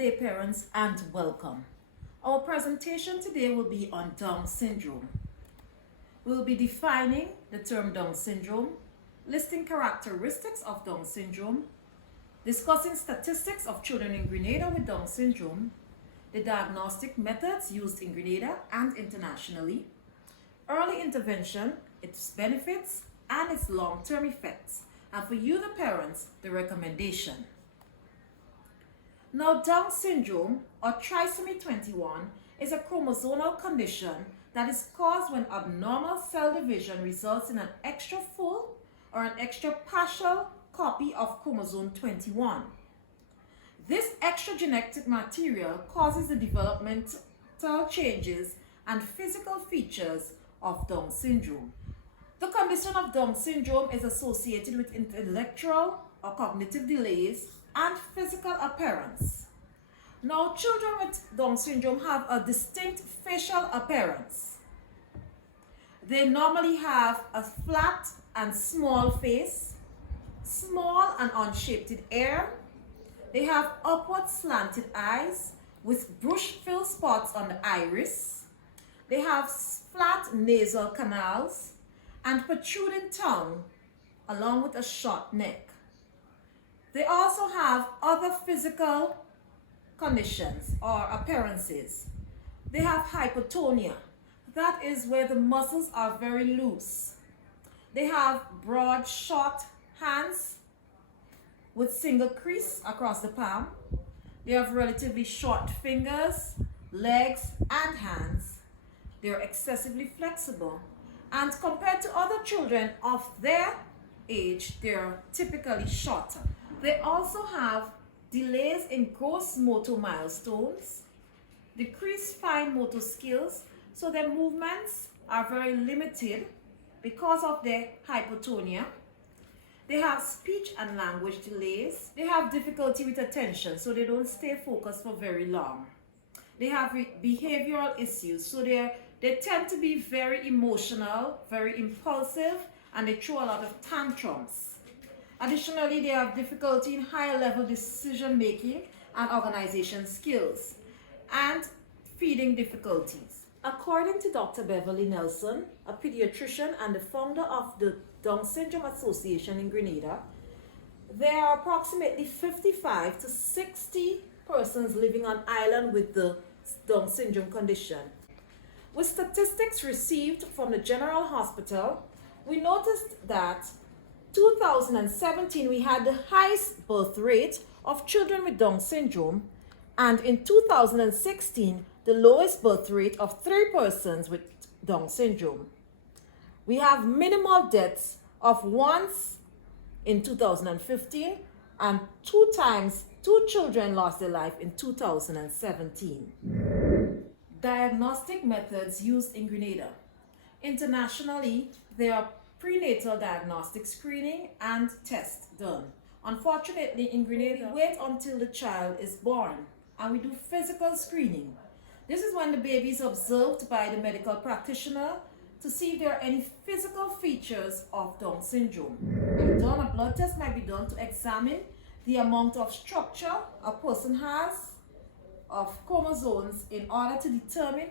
day, parents, and welcome. Our presentation today will be on Down syndrome. We'll be defining the term Down syndrome, listing characteristics of Down syndrome, discussing statistics of children in Grenada with Down syndrome, the diagnostic methods used in Grenada and internationally, early intervention, its benefits, and its long-term effects, and for you, the parents, the recommendation. Now, Down syndrome, or trisomy 21, is a chromosomal condition that is caused when abnormal cell division results in an extra full or an extra partial copy of chromosome 21. This extra genetic material causes the developmental changes and physical features of Down syndrome. The condition of Down syndrome is associated with intellectual or cognitive delays and physical appearance. Now, children with Down syndrome have a distinct facial appearance. They normally have a flat and small face, small and unshaped ear. They have upward slanted eyes with brush-filled spots on the iris. They have flat nasal canals and protruding tongue along with a short neck. They also have other physical conditions or appearances. They have hypotonia. That is where the muscles are very loose. They have broad, short hands with single crease across the palm. They have relatively short fingers, legs, and hands. They are excessively flexible. And compared to other children of their age, they are typically shorter. They also have delays in gross motor milestones, decreased fine motor skills, so their movements are very limited because of their hypotonia. They have speech and language delays. They have difficulty with attention, so they don't stay focused for very long. They have behavioral issues, so they tend to be very emotional, very impulsive, and they throw a lot of tantrums. Additionally, they have difficulty in higher level decision making and organization skills, and feeding difficulties. According to Dr. Beverly Nelson, a pediatrician and the founder of the Down Syndrome Association in Grenada, there are approximately 55 to 60 persons living on island with the Down syndrome condition. With statistics received from the General Hospital, we noticed that 2017 we had the highest birth rate of children with Down syndrome, and in 2016 the lowest birth rate of 3 persons with Down syndrome. We have minimal deaths of once in 2015 and 2 times 2 children lost their life in 2017. Diagnostic methods used in Grenada. Internationally, there are prenatal diagnostic screening and tests done. Unfortunately, in Grenada, we wait until the child is born and we do physical screening. This is when the baby is observed by the medical practitioner to see if there are any physical features of Down syndrome. A blood test might be done to examine the amount of structure a person has of chromosomes in order to determine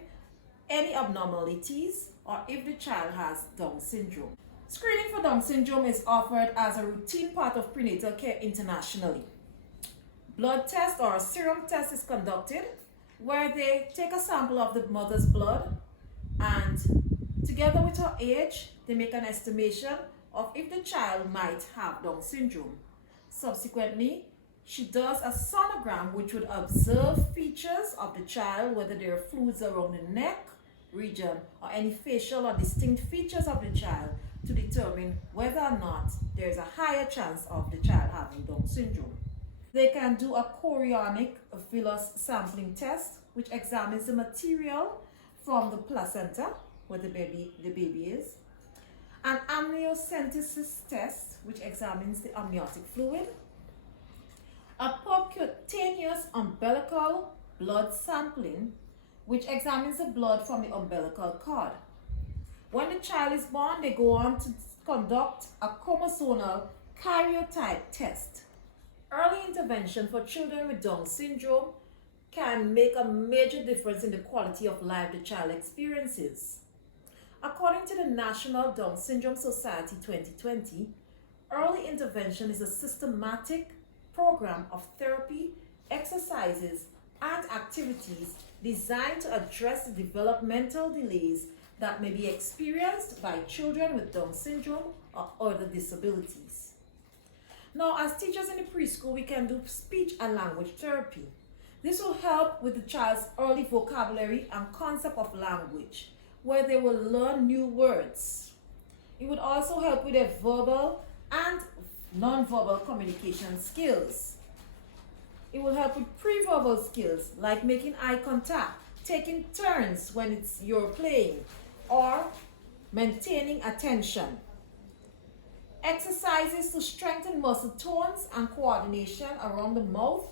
any abnormalities or if the child has Down syndrome. Screening for Down syndrome is offered as a routine part of prenatal care internationally. Blood test or a serum test is conducted where they take a sample of the mother's blood and together with her age, they make an estimation of if the child might have Down syndrome. Subsequently, she does a sonogram which would observe features of the child, whether there are fluids around the neck region or any facial or distinct features of the child to determine whether or not there is a higher chance of the child having Down syndrome. They can do a chorionic villus sampling test, which examines the material from the placenta where the baby is, an amniocentesis test, which examines the amniotic fluid, a percutaneous umbilical blood sampling, which examines the blood from the umbilical cord. When the child is born, they go on to conduct a chromosomal karyotype test. Early intervention for children with Down syndrome can make a major difference in the quality of life the child experiences. According to the National Down Syndrome Society 2020, early intervention is a systematic program of therapy, exercises, and activities designed to address the developmental delays that may be experienced by children with Down syndrome or other disabilities. Now, as teachers in the preschool, we can do speech and language therapy. This will help with the child's early vocabulary and concept of language, where they will learn new words. It would also help with their verbal and non-verbal communication skills. It will help with pre-verbal skills like making eye contact, taking turns when you're playing, or maintaining attention. Exercises to strengthen muscle tones and coordination around the mouth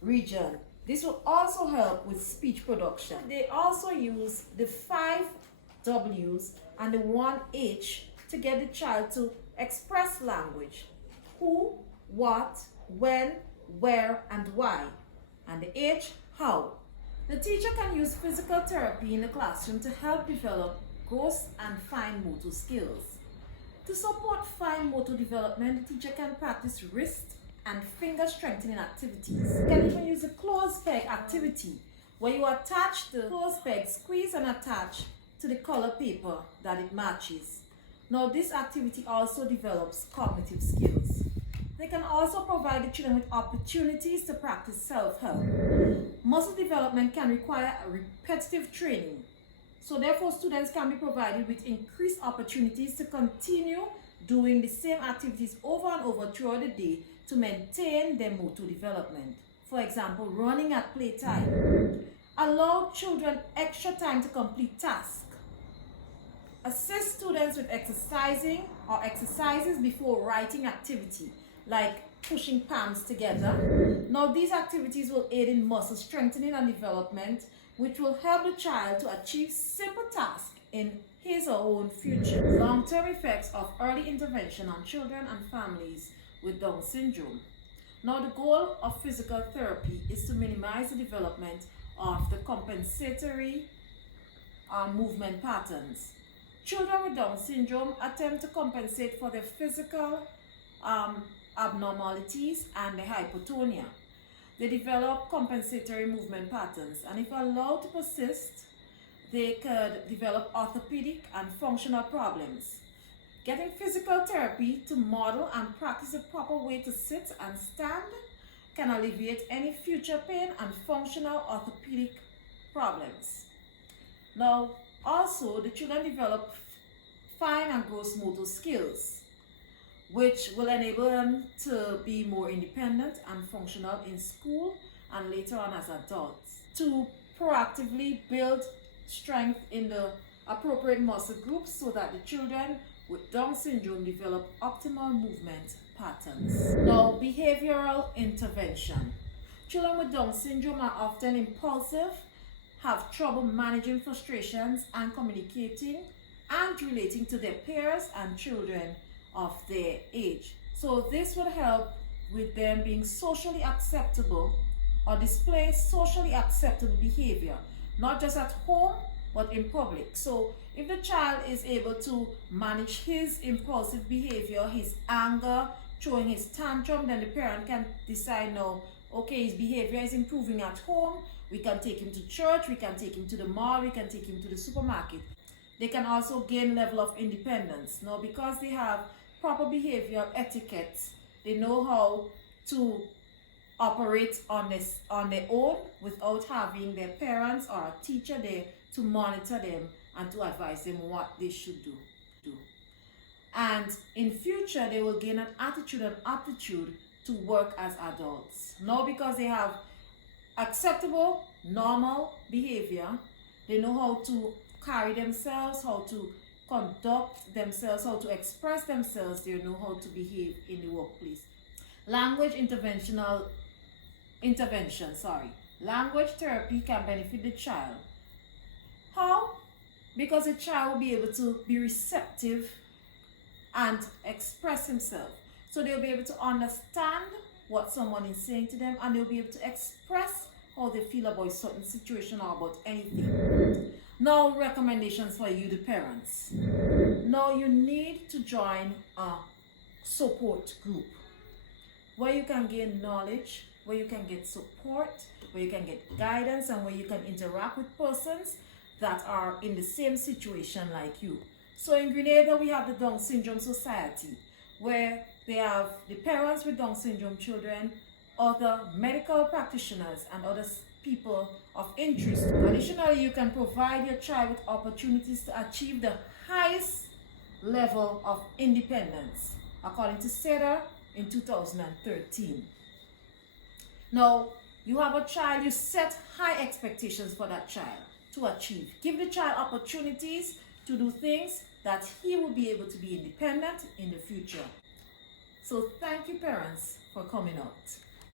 region. This will also help with speech production. They also use the 5 W's and the 1 H to get the child to express language. Who, what, when, where, and why. And the H, how. The teacher can use physical therapy in the classroom to help develop gross and fine motor skills. To support fine motor development, the teacher can practice wrist and finger strengthening activities. You can even use a clothes peg activity, where you attach the clothes peg, squeeze and attach to the color paper that it matches. Now, this activity also develops cognitive skills. They can also provide the children with opportunities to practice self-help. Muscle development can require a repetitive training. So therefore, students can be provided with increased opportunities to continue doing the same activities over and over throughout the day to maintain their motor development. For example, running at playtime. Allow children extra time to complete tasks. Assist students with exercising or exercises before writing activity, like pushing palms together. Now, these activities will aid in muscle strengthening and development, which will help the child to achieve simple tasks in his or her own future. Long-term effects of early intervention on children and families with Down syndrome. Now, the goal of physical therapy is to minimize the development of the compensatory movement patterns. Children with Down syndrome attempt to compensate for their physical abnormalities and their hypotonia. They develop compensatory movement patterns, and if allowed to persist, they could develop orthopedic and functional problems. Getting physical therapy to model and practice a proper way to sit and stand can alleviate any future pain and functional orthopedic problems. Now, also, the children develop fine and gross motor skills, which will enable them to be more independent and functional in school and later on as adults. To proactively build strength in the appropriate muscle groups so that the children with Down syndrome develop optimal movement patterns. Now, behavioral intervention. Children with Down syndrome are often impulsive, have trouble managing frustrations and communicating and relating to their peers and children of their age. So this will help with them being socially acceptable or display socially acceptable behavior, not just at home but in public. So if the child is able to manage his impulsive behavior, his anger, throwing his tantrum, then the parent can decide now, okay, his behavior is improving at home, we can take him to church, we can take him to the mall, we can take him to the supermarket. They can also gain level of independence. Now, because they have proper behavioral etiquette, they know how to operate on their own without having their parents or a teacher there to monitor them and to advise them what they should do. And in future, they will gain an attitude and aptitude to work as adults. Now, because they have acceptable, normal behavior, they know how to carry themselves, how to conduct themselves, how to express themselves, they know how to behave in the workplace. Language Language therapy can benefit the child. How? Because the child will be able to be receptive and express himself. So they'll be able to understand what someone is saying to them, and they'll be able to express how they feel about certain situation or about anything. Now, recommendations for you, the parents. Now, you need to join a support group where you can gain knowledge, where you can get support, where you can get guidance, and where you can interact with persons that are in the same situation like you. So in Grenada, we have the Down Syndrome Society, where they have the parents with Down syndrome children, other medical practitioners, and other people of interest. Additionally, you can provide your child with opportunities to achieve the highest level of independence, according to SEDA in 2013. Now, you have a child, you set high expectations for that child to achieve. Give the child opportunities to do things that he will be able to be independent in the future. So thank you, parents, for coming out.